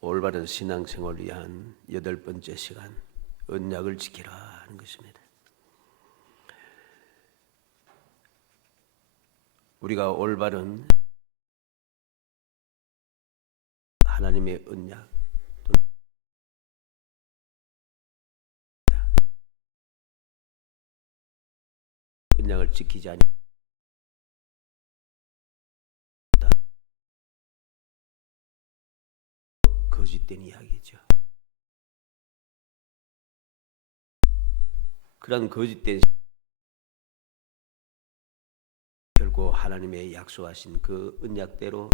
올바른 신앙생활을 위한 8번째 시간, 언약을 지키라 하는 것입니다. 우리가 올바른 하나님의 언약, 언약을 지키지 않으면 거짓된 이야기죠. 그런 거짓된 결국 하나님의 약속하신 그 언약대로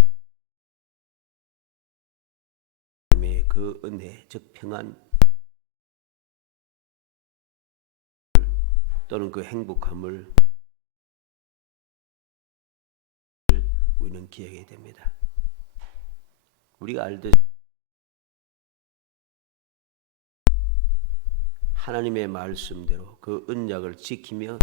하나님의 그 은혜, 즉 평안 또는 그 행복함을 우리는 기억해야 됩니다. 우리가 알듯이 하나님의 말씀대로 그 언약을 지키며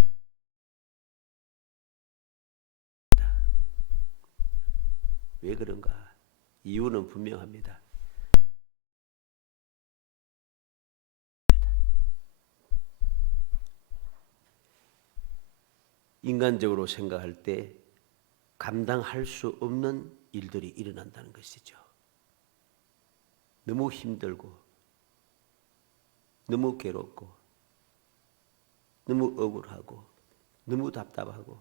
왜 그런가? 이유는 분명합니다. 인간적으로 생각할 때 감당할 수 없는 일들이 일어난다는 것이죠. 너무 힘들고 너무 괴롭고 너무 억울하고 너무 답답하고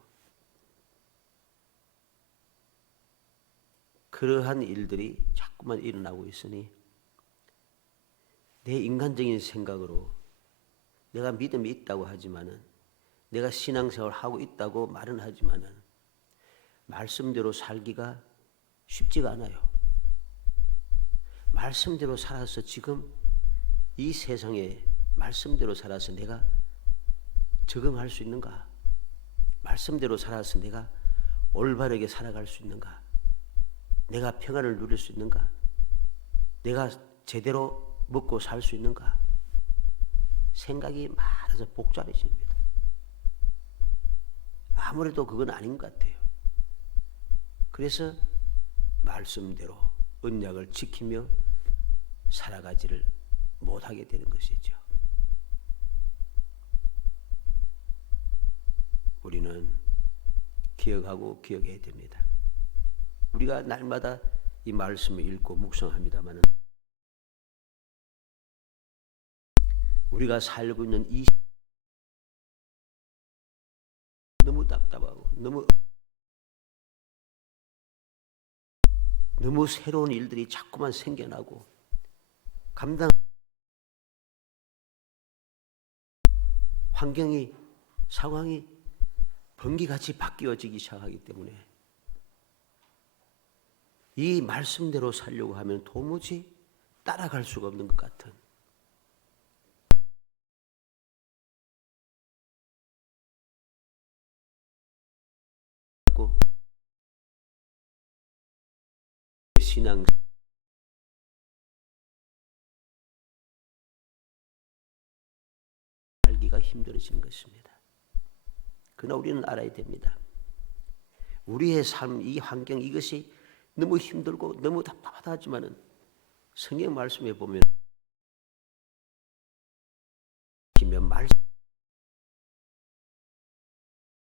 그러한 일들이 자꾸만 일어나고 있으니 내 인간적인 생각으로 내가 믿음이 있다고 하지만은 내가 신앙생활을 하고 있다고 말은 하지만은 말씀대로 살기가 쉽지가 않아요. 말씀대로 살아서 지금 이 세상에 말씀대로 살아서 내가 적응할 수 있는가? 말씀대로 살아서 내가 올바르게 살아갈 수 있는가? 내가 평안을 누릴 수 있는가? 내가 제대로 먹고 살 수 있는가? 생각이 많아서 복잡해집니다. 아무래도 그건 아닌 것 같아요. 그래서 말씀대로 언약을 지키며 살아가지를 못하게 되는 것이죠. 우리는 기억하고 기억해야 됩니다. 우리가 날마다 이 말씀을 읽고 묵상합니다마는 우리가 살고 있는 이 너무 답답하고 너무 새로운 일들이 자꾸만 생겨나고 환경이 상황이 번개같이 바뀌어지기 시작하기 때문에 이 말씀대로 살려고 하면 도무지 따라갈 수가 없는 것 같은 신앙 살기가 힘들어지는 것입니다. 그러나 우리는 알아야 됩니다. 우리의 삶, 이 환경, 이것이 너무 힘들고 너무 답답하다 하지만은 성경 말씀에 보면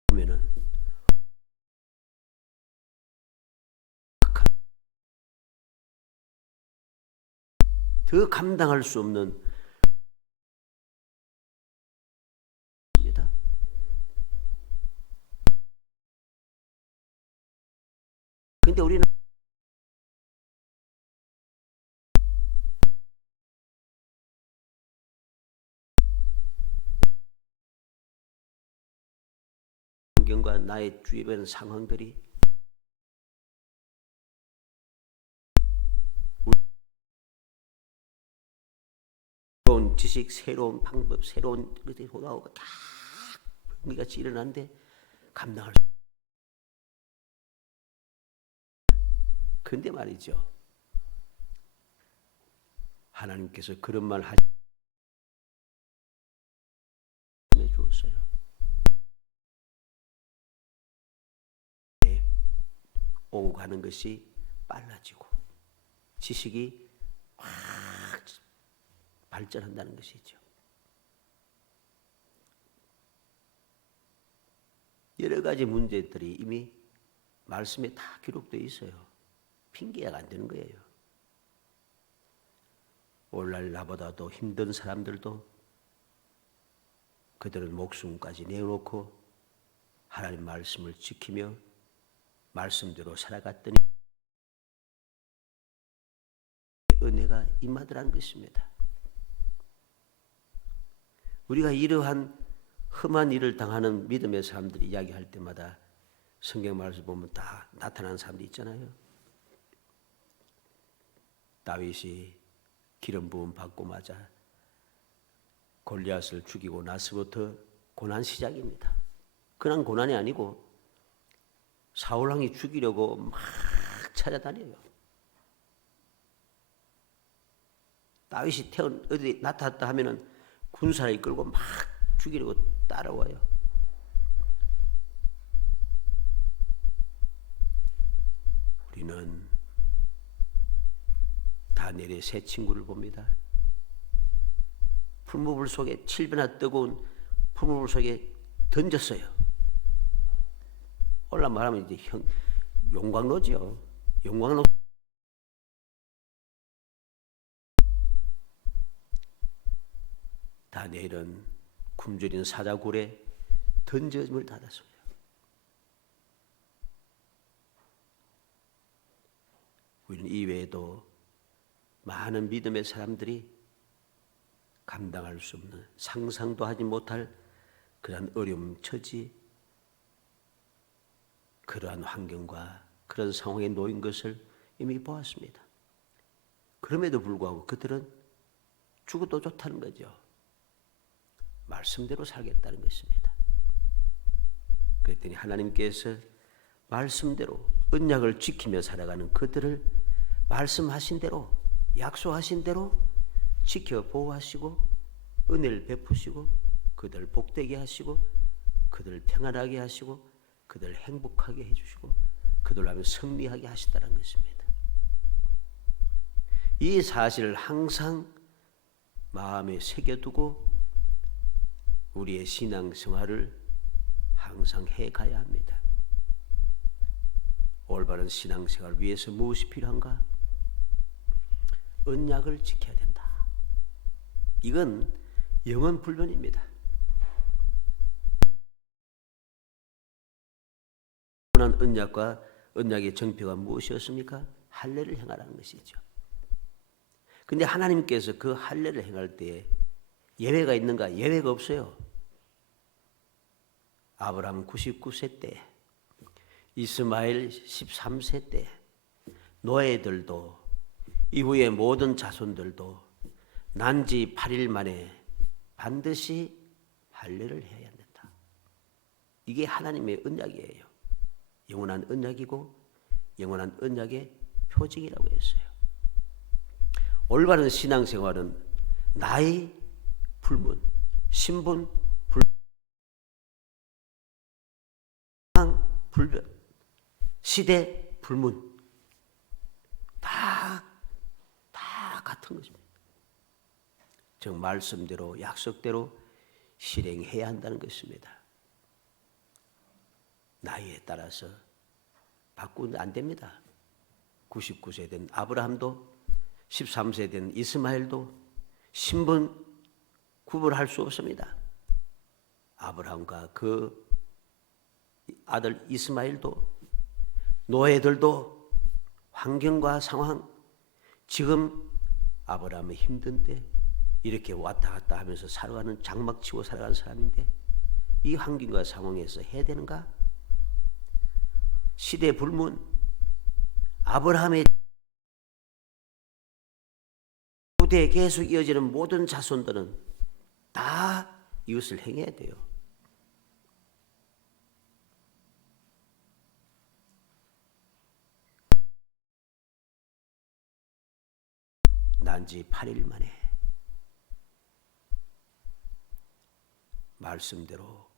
보면은 더 감당할 수 없는 입니다. 그런데 우리는 환경과 나의 주변 상황들이 새로운 지식, 새로운 방법, 새로운 것들이 오가오가 다 번개같이 일어나는데 감당할 수 근데 말이죠. 하나님께서 그런 말 하시면 주었어요. 오고 가는 것이 빨라지고 지식이 발전한다는 것이죠. 여러 가지 문제들이 이미 말씀에 다 기록되어 있어요. 핑계가 안 되는 거예요. 오늘날 나보다도 힘든 사람들도 그들은 목숨까지 내어놓고 하나님 말씀을 지키며 말씀대로 살아갔더니 은혜가 임하더라는 것입니다. 우리가 이러한 험한 일을 당하는 믿음의 사람들이 이야기할 때마다 성경 말씀 보면 다 나타나는 사람들이 있잖아요. 다윗이 기름 부음 받고마자 골리앗을 죽이고 나서부터 고난 시작입니다. 그냥 고난이 아니고 사울왕이 죽이려고 막 찾아다녀요. 다윗이 어디 나타났다 하면은 군사를 이끌고 막 죽이려고 따라와요. 우리는 다니엘의 세 친구를 봅니다. 풀무불 속에 7배나 뜨거운 풀무불 속에 던졌어요. 올라 말하면 이제 용광로죠. 용광로. 다니엘은 굶주린 사자굴에 던짐을 받았습니다. 우리는 이외에도 많은 믿음의 사람들이 감당할 수 없는, 상상도 하지 못할 그러한 어려움 처지, 그러한 환경과 그런 상황에 놓인 것을 이미 보았습니다. 그럼에도 불구하고 그들은 죽어도 좋다는 거죠. 말씀대로 살겠다는 것입니다. 그랬더니 하나님께서 말씀대로 언약을 지키며 살아가는 그들을 말씀하신 대로, 약속하신 대로 지켜 보호하시고 은혜를 베푸시고 그들을 복되게 하시고 그들을 평안하게 하시고 그들을 행복하게 해주시고 그들로 하면 승리하게 하시다는 것입니다. 이 사실을 항상 마음에 새겨두고 우리의 신앙생활을 항상 해가야 합니다. 올바른 신앙생활을 위해서 무엇이 필요한가? 언약을 지켜야 된다. 이건 영원불변입니다. 언약과 언약의 정표가 무엇이었습니까? 할례를 행하라는 것이죠. 그런데 하나님께서 그 할례를 행할 때에 예외가 있는가? 예외가 없어요. 아브라함 99세 때, 이스마엘 13세 때, 노예들도 이후의 모든 자손들도 난지 8일 만에 반드시 할례를 해야 된다. 이게 하나님의 언약이에요. 영원한 언약이고 영원한 언약의 표징이라고 했어요. 올바른 신앙생활은 나이 불문, 신분 불변, 시대 불문, 다 같은 것입니다. 즉 말씀대로 약속대로 실행해야 한다는 것입니다. 나이에 따라서 바꾸면 안 됩니다. 99세 된 아브라함도 13세 된 이스마엘도 신분 구분할 수 없습니다. 아브라함과 그 아들 이스마엘도, 노예들도, 환경과 상황, 지금 아브라함의 힘든 때 이렇게 왔다 갔다 하면서 살아가는, 장막 치고 살아가는 사람인데 이 환경과 상황에서 해야 되는가? 시대 불문, 아브라함의 후대에 계속 이어지는 모든 자손들은 다 이것을 행해야 돼요. 난지 8일 만에 말씀대로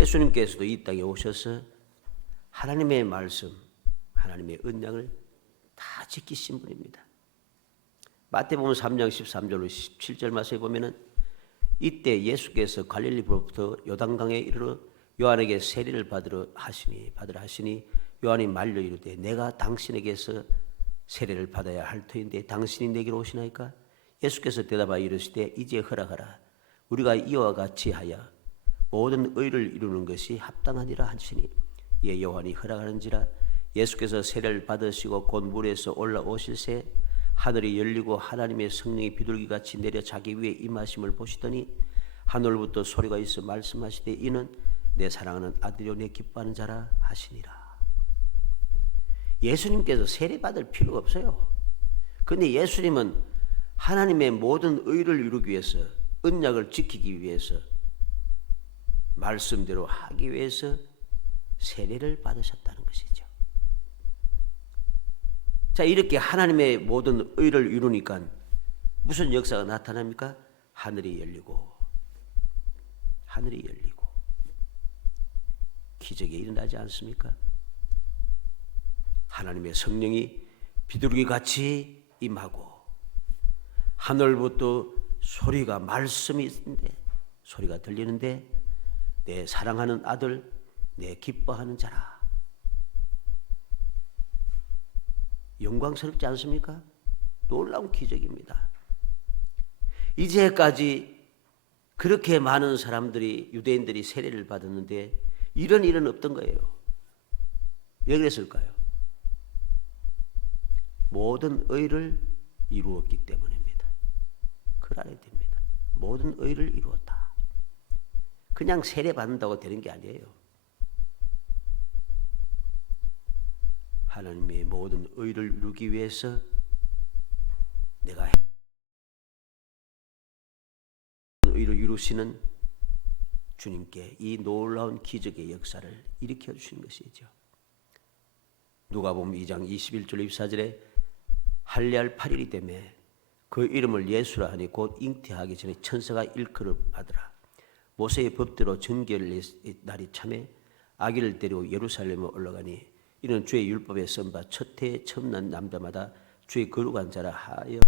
예수님께서도 이 땅에 오셔서 하나님의 말씀, 하나님의 언약을 다 지키신 분입니다. 마태복음 3장 13절로 17절 말씀에 보면은 이때 예수께서 갈릴리로부터 요단강에 이르러 요한에게 세례를 받으라 하시니 요한이 말려 이르되 내가 당신에게서 세례를 받아야 할 터인데 당신이 내게로 오시나이까? 예수께서 대답하여 이르시되 이제 허락하라. 우리가 이와 같이 하여 모든 의를 이루는 것이 합당하니라 하시니 이에 요한이 허락하는지라. 예수께서 세례를 받으시고 곧 물에서 올라오실새 하늘이 열리고 하나님의 성령이 비둘기같이 내려 자기 위에 임하심을 보시더니 하늘부터 소리가 있어 말씀하시되 이는 내 사랑하는 아들이요 내 기뻐하는 자라 하시니라. 예수님께서 세례 받을 필요가 없어요. 그런데 예수님은 하나님의 모든 의를 이루기 위해서, 언약을 지키기 위해서, 말씀대로 하기 위해서 세례를 받으셨다는 것이죠. 자, 이렇게 하나님의 모든 의를 이루니까 무슨 역사가 나타납니까? 하늘이 열리고 기적이 일어나지 않습니까? 하나님의 성령이 비둘기같이 임하고 하늘부터 소리가 말씀이 있는데 소리가 들리는데 내 사랑하는 아들 내 기뻐하는 자라. 영광스럽지 않습니까? 놀라운 기적입니다. 이제까지 그렇게 많은 사람들이 유대인들이 세례를 받았는데 이런 일은 없던 거예요. 왜 그랬을까요? 모든 의를 이루었기 때문입니다. 그걸 알아야 됩니다. 모든 의를 이루었다. 그냥 세례 받는다고 되는 게 아니에요. 하나님의 모든 의를 이루기 위해서 내가 의를 이루시는 주님께 이 놀라운 기적의 역사를 일으켜 주신 것이죠. 누가복음 2장 21절 24절에 할례할 8일이 되매 그 이름을 예수라 하니 곧 잉태하기 전에 천사가 일컬음 받으라. 모세의 법대로 정결 날이 참에 아기를 데리고 예루살렘에 올라가니 이는 주의 율법에 쓴 바 첫 해에 처음 난 남자마다 주의 거룩한 자라 하여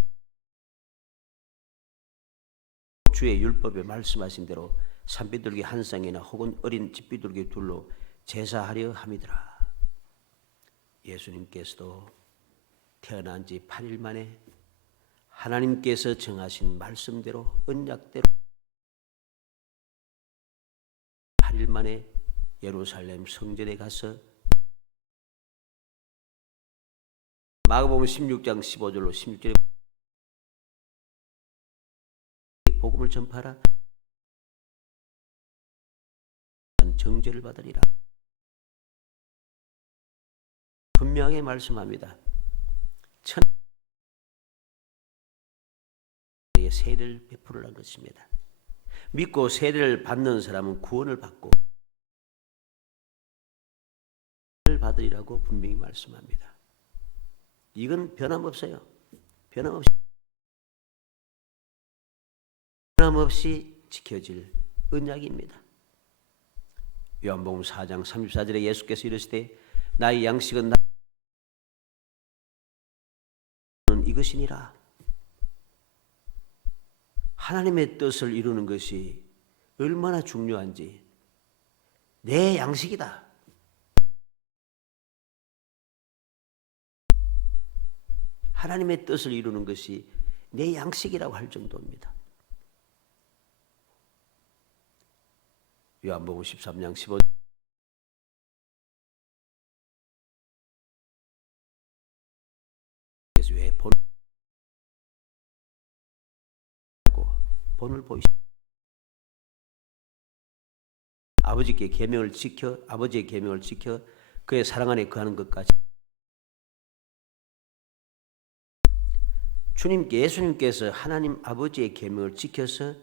주의 율법에 말씀하신 대로 산비둘기 한 쌍이나 혹은 어린 집비둘기 둘로 제사하려 함이더라. 예수님께서도 태어난 지 8일 만에 하나님께서 정하신 말씀대로 언약대로 8일 만에 예루살렘 성전에 가서 마가복음 16장 15절로 16절에 복음을 전파하라. 정죄를 받으리라. 분명하게 말씀합니다. 천하에 세례를 베풀으라는 것입니다. 믿고 세례를 받는 사람은 구원을 받고 받으리라고 분명히 말씀합니다. 이건 변함없어요. 변함없이 지켜질 언약입니다. 요한복음 4장 34절에 예수께서 이르시되 나의 양식은 나는 이것이니라. 하나님의 뜻을 이루는 것이 얼마나 중요한지 내 양식이다. 하나님의 뜻을 이루는 것이 내 양식이라고 할 정도입니다. 요한복음 13장 15절 왜 본을 보이시 아버지의 계명을 지켜 그의 사랑 안에 거하는 것까지 예수님께서 하나님 아버지의 계명을 지켜서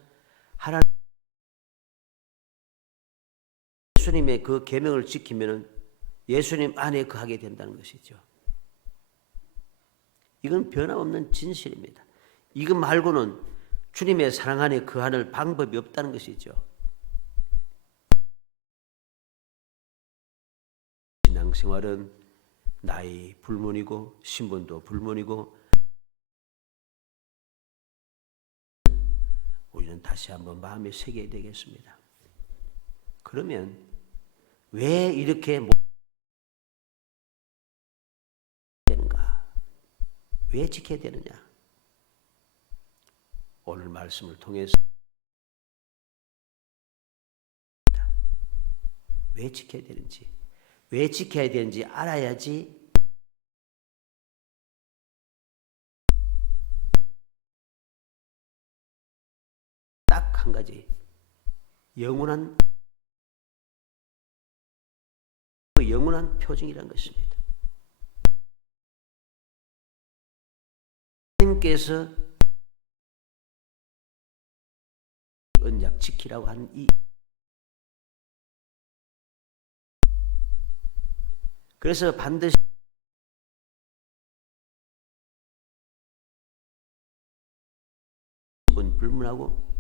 예수님의 그 계명을 지키면은 예수님 안에 거하게 된다는 것이죠. 이건 변함없는 진실입니다. 이것 말고는 주님의 사랑 안에 거할 방법이 없다는 것이죠. 신앙생활은 나이 불문이고 신분도 불문이고 우리는 다시 한번 마음에 새겨야 되겠습니다. 그러면 왜 이렇게 되는가? 왜 지켜야 되느냐? 오늘 말씀을 통해서 왜 지켜야 되는지, 왜 지켜야 되는지 알아야지 딱 한 가지 영원한 표징이라는 것입니다. 하나님께서 언약 지키라고 한 이 그래서 반드시 불문하고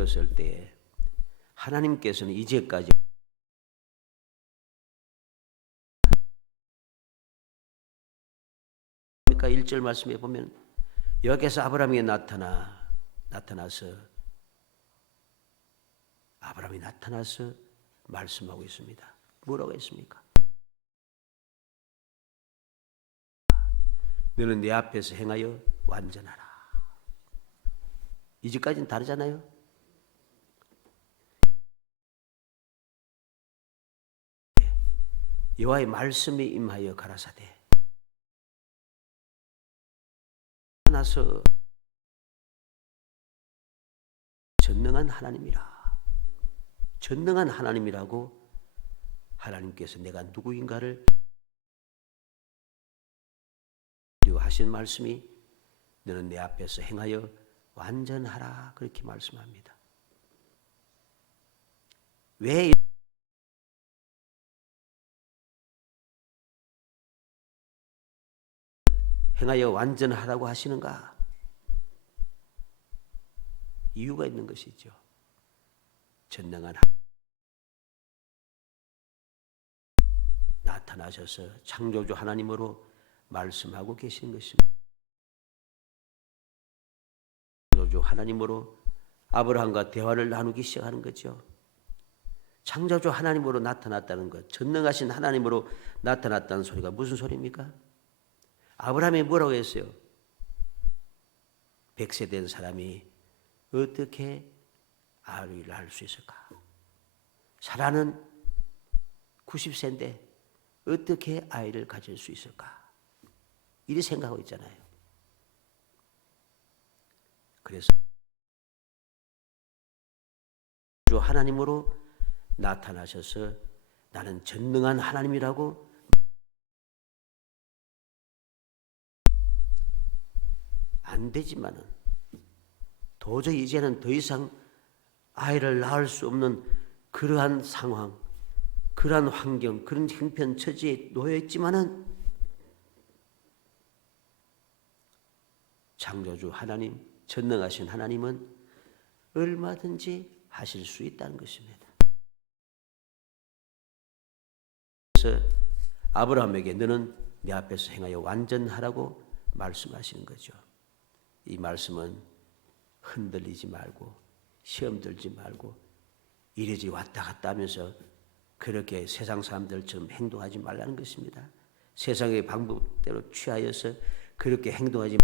되었을 때 하나님께서는 이제까지 그러니까 1절 말씀에 보면 여기서 아브라함이 나타나서 말씀하고 있습니다. 뭐라고 했습니까? 너는 내 앞에서 행하여 완전하라. 이제까지는 다르잖아요. 여호와의 말씀이 임하여 가라사대 나서 전능한 하나님이라고 하나님께서 내가 누구인가를 하신 말씀이 너는 내 앞에서 행하여 완전하라 그렇게 말씀합니다. 왜 행하여 완전하라고 하시는가? 이유가 있는 것이죠. 전능한 나타나셔서 창조주 하나님으로 말씀하고 계시는 것입니다. 창조주 하나님으로 아브라함과 대화를 나누기 시작하는 거죠. 창조주 하나님으로 나타났다는 것, 전능하신 하나님으로 나타났다는 소리가 무슨 소리입니까? 아브라함이 뭐라고 했어요? 100세 된 사람이 어떻게 아이를 낳을 수 있을까? 사라는 90세인데 어떻게 아이를 가질 수 있을까? 이리 생각하고 있잖아요. 그래서 주 하나님으로 나타나셔서 나는 전능한 하나님이라고 안 되지만은 도저히 이제는 더 이상 아이를 낳을 수 없는 그러한 상황, 그러한 환경, 그런 형편처지에 놓여 있지만은 창조주 하나님, 전능하신 하나님은 얼마든지 하실 수 있다는 것입니다. 그래서 아브라함에게 너는 내 앞에서 행하여 완전하라고 말씀하시는 거죠. 이 말씀은 흔들리지 말고 시험 들지 말고 이리저리 왔다 갔다 하면서 그렇게 세상 사람들처럼 행동하지 말라는 것입니다. 세상의 방법대로 취하여서 그렇게 행동하지.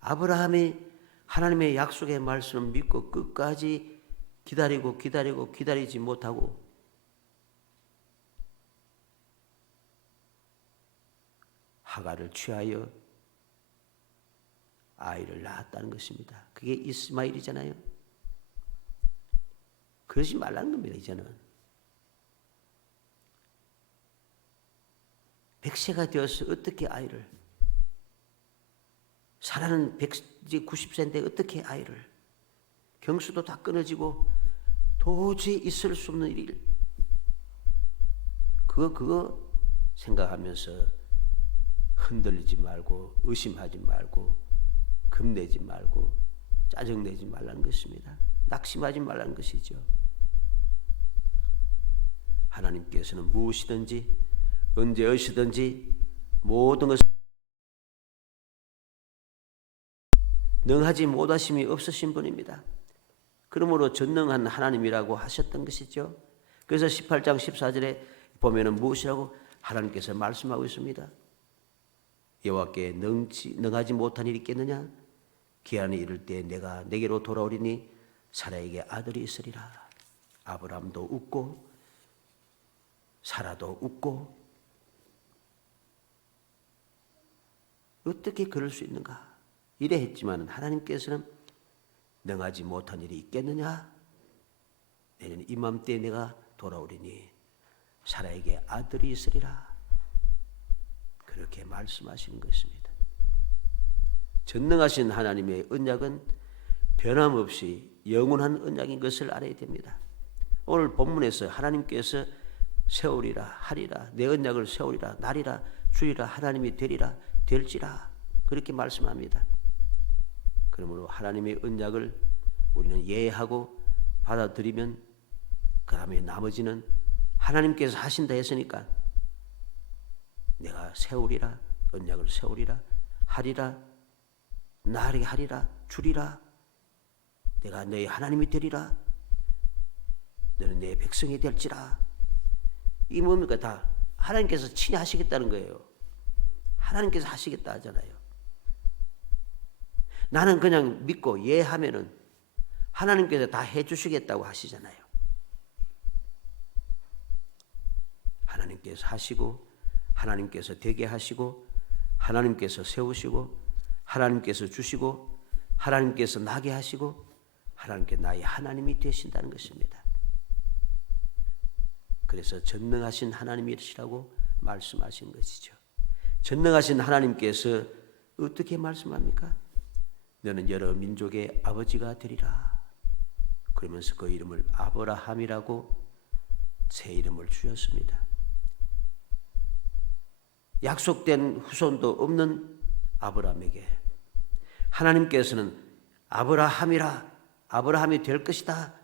아브라함이 하나님의 약속의 말씀을 믿고 끝까지 기다리지 못하고 하갈을 취하여 아이를 낳았다는 것입니다. 그게 이스마엘이잖아요. 그러지 말라는 겁니다. 이제는 100세가 되어서 어떻게 아이를, 사라는 90세인데 어떻게 아이를, 경수도 다 끊어지고 도저히 있을 수 없는 일, 그거 생각하면서 흔들리지 말고 의심하지 말고 겁내지 말고 짜증내지 말라는 것입니다. 낙심하지 말라는 것이죠. 하나님께서는 무엇이든지 언제 어디서든지 모든 것을 능하지 못하심이 없으신 분입니다. 그러므로 전능한 하나님이라고 하셨던 것이죠. 그래서 18장 14절에 보면은 무엇이라고 하나님께서 말씀하고 있습니다. 여호와께 능하지 못한 일이 있겠느냐? 기한이 이를 때 내가 내게로 돌아오리니 사라에게 아들이 있으리라. 아브라함도 웃고 사라도 웃고 어떻게 그럴 수 있는가? 이래 했지만 하나님께서는 능하지 못한 일이 있겠느냐? 내년 이맘때 내가 돌아오리니 사라에게 아들이 있으리라. 그렇게 말씀하시는 것입니다. 전능하신 하나님의 언약은 변함없이 영원한 언약인 것을 알아야 됩니다. 오늘 본문에서 하나님께서 세우리라 하리라, 내 언약을 세우리라 나리라 주리라 하나님이 되리라 될지라 그렇게 말씀합니다. 그러므로 하나님의 언약을 우리는 이해하고 받아들이면 그 다음에 나머지는 하나님께서 하신다 했으니까 내가 세우리라, 언약을 세우리라, 하리라, 나에게 하리라, 주리라, 내가 너희 하나님이 되리라, 너는 내 백성이 될지라. 이 뭡니까? 다 하나님께서 친히 하시겠다는 거예요. 하나님께서 하시겠다 하잖아요. 나는 그냥 믿고 예하면은 하나님께서 다 해주시겠다고 하시잖아요. 하나님께서 하시고 하나님께서 되게 하시고 하나님께서 세우시고 하나님께서 주시고 하나님께서 나게 하시고 하나님께 나의 하나님이 되신다는 것입니다. 그래서 전능하신 하나님이시라고 말씀하신 것이죠. 전능하신 하나님께서 어떻게 말씀합니까? 너는 여러 민족의 아버지가 되리라. 그러면서 그 이름을 아브라함이라고 새 이름을 주셨습니다. 약속된 후손도 없는 아브라함에게 하나님께서는 아브라함이 될 것이다.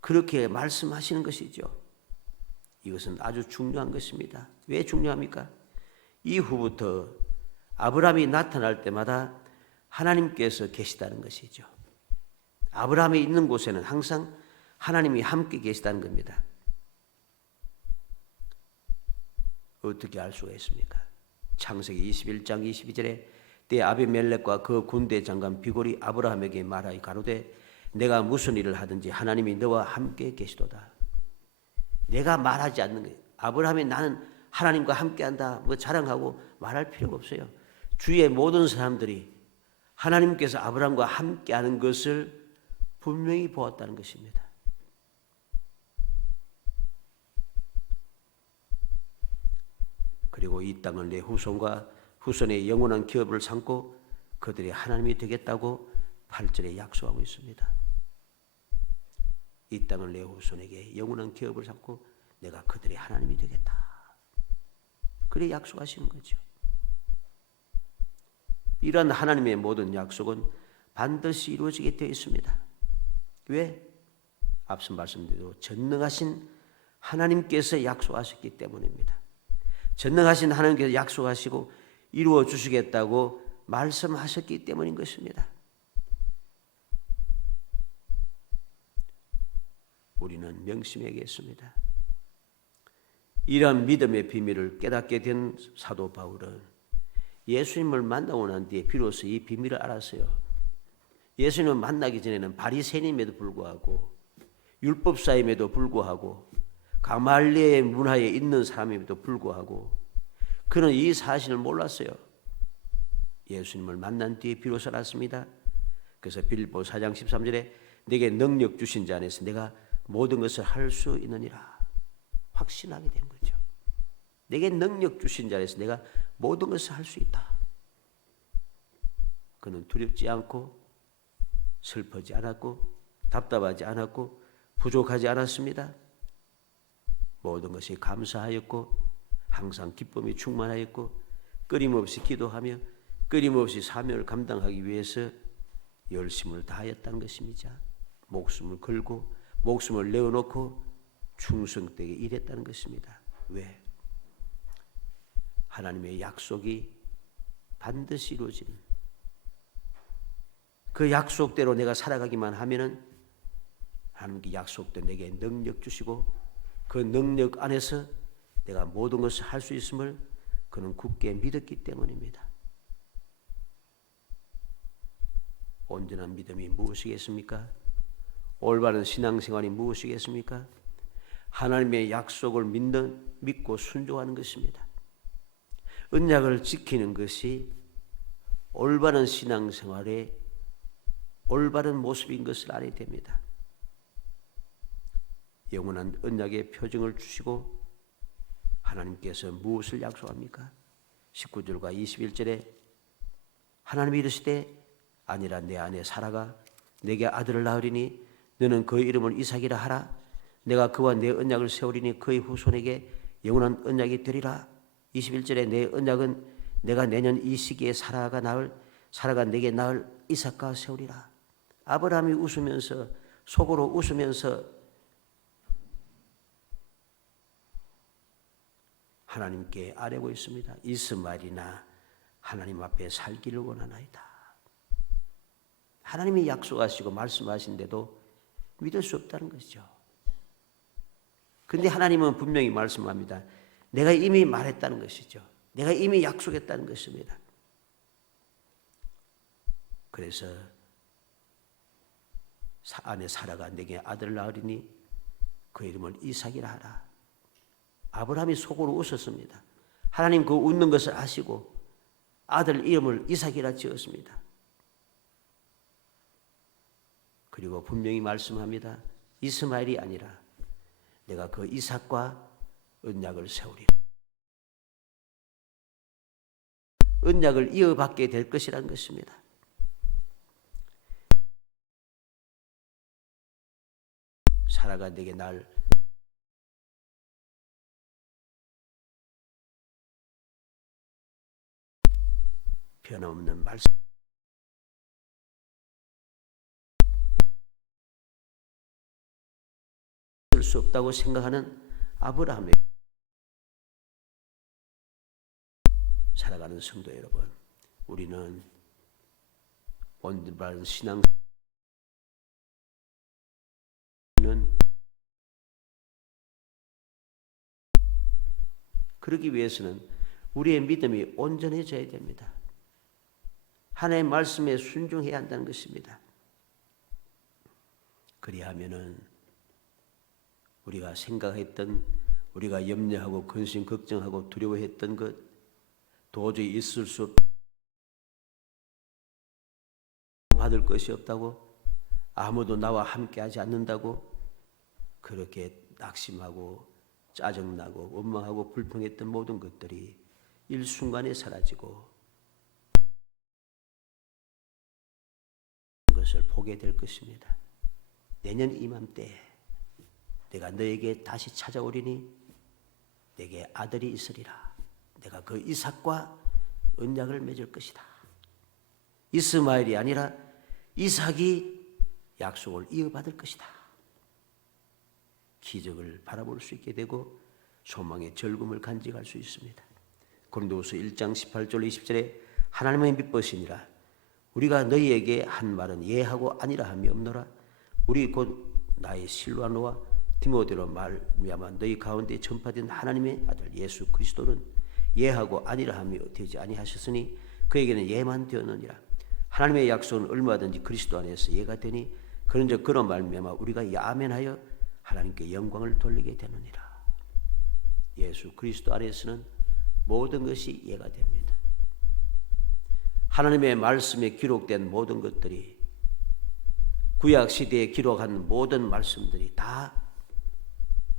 그렇게 말씀하시는 것이죠. 이것은 아주 중요한 것입니다. 왜 중요합니까? 이후부터 아브라함이 나타날 때마다 하나님께서 계시다는 것이죠. 아브라함이 있는 곳에는 항상 하나님이 함께 계시다는 겁니다. 어떻게 알 수가 있습니까? 창세기 21장 22절에 때 아비멜렉과 그 군대 장관 비골이 아브라함에게 말하여 가로되 내가 무슨 일을 하든지 하나님이 너와 함께 계시도다. 내가 말하지 않는 거예요. 아브라함이 나는 하나님과 함께한다 뭐 자랑하고 말할 필요가 없어요. 주위의 모든 사람들이 하나님께서 아브라함과 함께하는 것을 분명히 보았다는 것입니다. 그리고 이 땅을 내 후손과 후손의 영원한 기업을 삼고 그들이 하나님이 되겠다고 8절에 약속하고 있습니다. 이 땅을 내 후손에게 영원한 기업을 삼고 내가 그들의 하나님이 되겠다. 그래 약속하시는 거죠. 이러한 하나님의 모든 약속은 반드시 이루어지게 되어 있습니다. 왜? 앞서 말씀드린 전능하신 하나님께서 약속하셨기 때문입니다. 전능하신 하나님께서 약속하시고 이루어 주시겠다고 말씀하셨기 때문인 것입니다. 우리는 명심해야겠습니다. 이러한 믿음의 비밀을 깨닫게 된 사도 바울은 예수님을 만나고 난 뒤에 비로소 이 비밀을 알았어요. 예수님을 만나기 전에는 바리새인임에도 불구하고 율법사임에도 불구하고 가말리엘의 문화에 있는 사람임에도 불구하고 그는 이 사실을 몰랐어요. 예수님을 만난 뒤에 비로소 알았습니다. 그래서 빌립보 4장 13절에 내게 능력 주신 자 안에서 내가 모든 것을 할 수 있느니라 확신하게 된 거죠. 내게 능력 주신 자 안에서 내가 모든 것을 할 수 있다. 그는 두렵지 않고 슬퍼지 않았고 답답하지 않았고 부족하지 않았습니다. 모든 것이 감사하였고 항상 기쁨이 충만하였고 끊임없이 기도하며 끊임없이 사명을 감당하기 위해서 열심을 다하였다는 것입니다. 목숨을 걸고 목숨을 내어놓고 충성되게 일했다는 것입니다. 왜? 하나님의 약속이 반드시 이루어지는 그 약속대로 내가 살아가기만 하면은 하나님께 약속된 내게 능력 주시고 그 능력 안에서 내가 모든 것을 할 수 있음을 그는 굳게 믿었기 때문입니다. 온전한 믿음이 무엇이겠습니까? 올바른 신앙생활이 무엇이겠습니까? 하나님의 약속을 믿고 순종하는 것입니다. 언약을 지키는 것이 올바른 신앙생활의 올바른 모습인 것을 알아야 됩니다. 영원한 언약의 표징을 주시고 하나님께서 무엇을 약속합니까? 19절과 21절에 하나님이 이르시되 아니라 내 아내 사라가 내게 아들을 낳으리니 너는 그의 이름을 이삭이라 하라. 내가 그와 내 언약을 세우리니 그의 후손에게 영원한 언약이 되리라. 21절에 내 언약은 내가 내년 이 시기에 사라가 내게 낳을 이삭과 세우리라. 아브라함이 웃으면서 속으로 웃으면서 하나님께 아뢰고 있습니다. 이스마엘이나 하나님 앞에 살기를 원하나이다. 하나님이 약속하시고 말씀하신데도 믿을 수 없다는 것이죠. 그런데 하나님은 분명히 말씀합니다. 내가 이미 말했다는 것이죠. 내가 이미 약속했다는 것입니다. 그래서 아내 사라가 내게 아들을 낳으리니 그 이름을 이삭이라 하라. 아브라함이 속으로 웃었습니다. 하나님 그 웃는 것을 아시고 아들 이름을 이삭이라 지었습니다. 그리고 분명히 말씀합니다. 이스마엘이 아니라 내가 그 이삭과 언약을 세우리라. 언약을 이어받게 될 것이라는 것입니다. 사라가 내게 날 변함없는 말씀 수 없다고 생각하는 아브라함의 살아가는 성도 여러분, 우리는 온전한 신앙 그러기 위해서는 우리의 믿음이 온전해져야 됩니다. 하나님의 말씀에 순종해야 한다는 것입니다. 그리하면은 우리가 생각했던, 우리가 염려하고 근심 걱정하고 두려워했던 것 도저히 있을 수 없다고, 받을 것이 없다고, 아무도 나와 함께하지 않는다고 그렇게 낙심하고 짜증나고 원망하고 불평했던 모든 것들이 일순간에 사라지고 것을 보게 될 것입니다. 내년 이맘때 내가 너에게 다시 찾아오리니 내게 아들이 있으리라. 내가 그 이삭과 언약을 맺을 것이다. 이스마엘이 아니라 이삭이 약속을 이어받을 것이다. 기적을 바라볼 수 있게 되고 소망의 즐거움을 간직할 수 있습니다. 고린도후서 1장 18절 20절에 하나님의 믿으시니라. 우리가 너희에게 한 말은 예하고 아니라 함이 없노라. 우리 곧 나의 실로아노와 디모데로 말미암아 너희 가운데 전파된 하나님의 아들 예수 그리스도는 예하고 아니라 함이 되지 아니하셨으니 그에게는 예만 되었느니라. 하나님의 약속은 얼마든지 그리스도 안에서 예가 되니 그런즉 그로 말미암아 우리가 아멘하여 하나님께 영광을 돌리게 되느니라. 예수 그리스도 안에서는 모든 것이 예가 됩니다. 하나님의 말씀에 기록된 모든 것들이, 구약 시대에 기록한 모든 말씀들이 다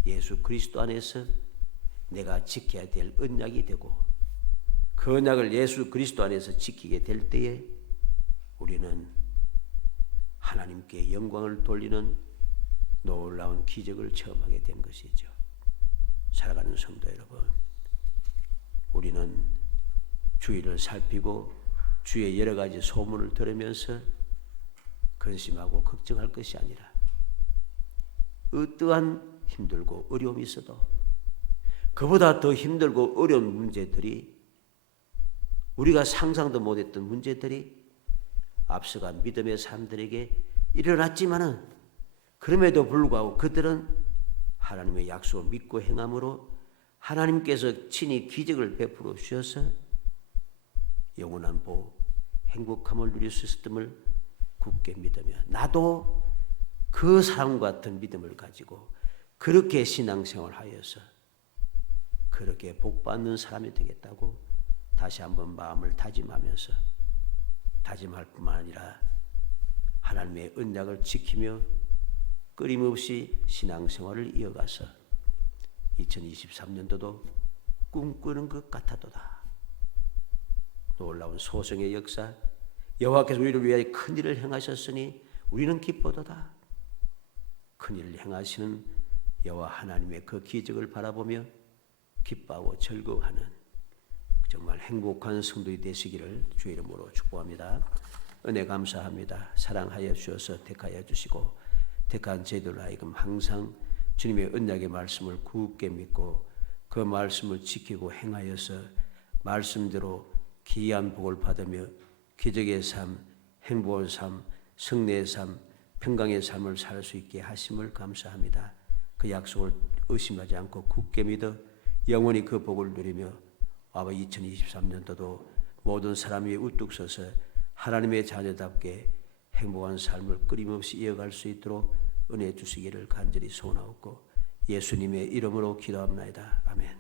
예수 그리스도 안에서 내가 지켜야 될 언약이 되고, 그 언약을 예수 그리스도 안에서 지키게 될 때에 우리는 하나님께 영광을 돌리는 놀라운 기적을 체험하게 된 것이죠. 사랑하는 성도 여러분, 우리는 주위를 살피고 주의 여러 가지 소문을 들으면서 근심하고 걱정할 것이 아니라, 어떠한 힘들고 어려움이 있어도 그보다 더 힘들고 어려운 문제들이, 우리가 상상도 못했던 문제들이 앞서간 믿음의 사람들에게 일어났지만은, 그럼에도 불구하고 그들은 하나님의 약속을 믿고 행함으로 하나님께서 친히 기적을 베풀어 주셔서 영원한 복, 행복함을 누릴 수 있었음을 굳게 믿으며, 나도 그 사람 같은 믿음을 가지고 그렇게 신앙생활하여서 그렇게 복받는 사람이 되겠다고 다시 한번 마음을 다짐하면서, 다짐할 뿐만 아니라 하나님의 언약을 지키며 끊임없이 신앙생활을 이어가서 2023년도도 꿈꾸는 것 같아도다. 놀라운 소성의 역사, 여호와께서 우리를 위하여 큰 일을 행하셨으니 우리는 기뻐도다. 큰 일을 행하시는 여호와 하나님의 그 기적을 바라보며 기뻐하고 즐거워하는 정말 행복한 성도이 되시기를 주의 이름으로 축복합니다. 은혜 감사합니다. 사랑하여 주셔서 택하여 주시고, 택한 저희들 하여금 항상 주님의 언약의 말씀을 굳게 믿고 그 말씀을 지키고 행하여서 말씀대로 기이한 복을 받으며 기적의 삶, 행복한 삶, 승리의 삶, 평강의 삶을 살 수 있게 하심을 감사합니다. 그 약속을 의심하지 않고 굳게 믿어 영원히 그 복을 누리며 아버 2023년도도 모든 사람이 우뚝 서서 하나님의 자녀답게 행복한 삶을 끊임없이 이어갈 수 있도록 은혜 주시기를 간절히 소원하옵고 예수님의 이름으로 기도합나이다. 아멘.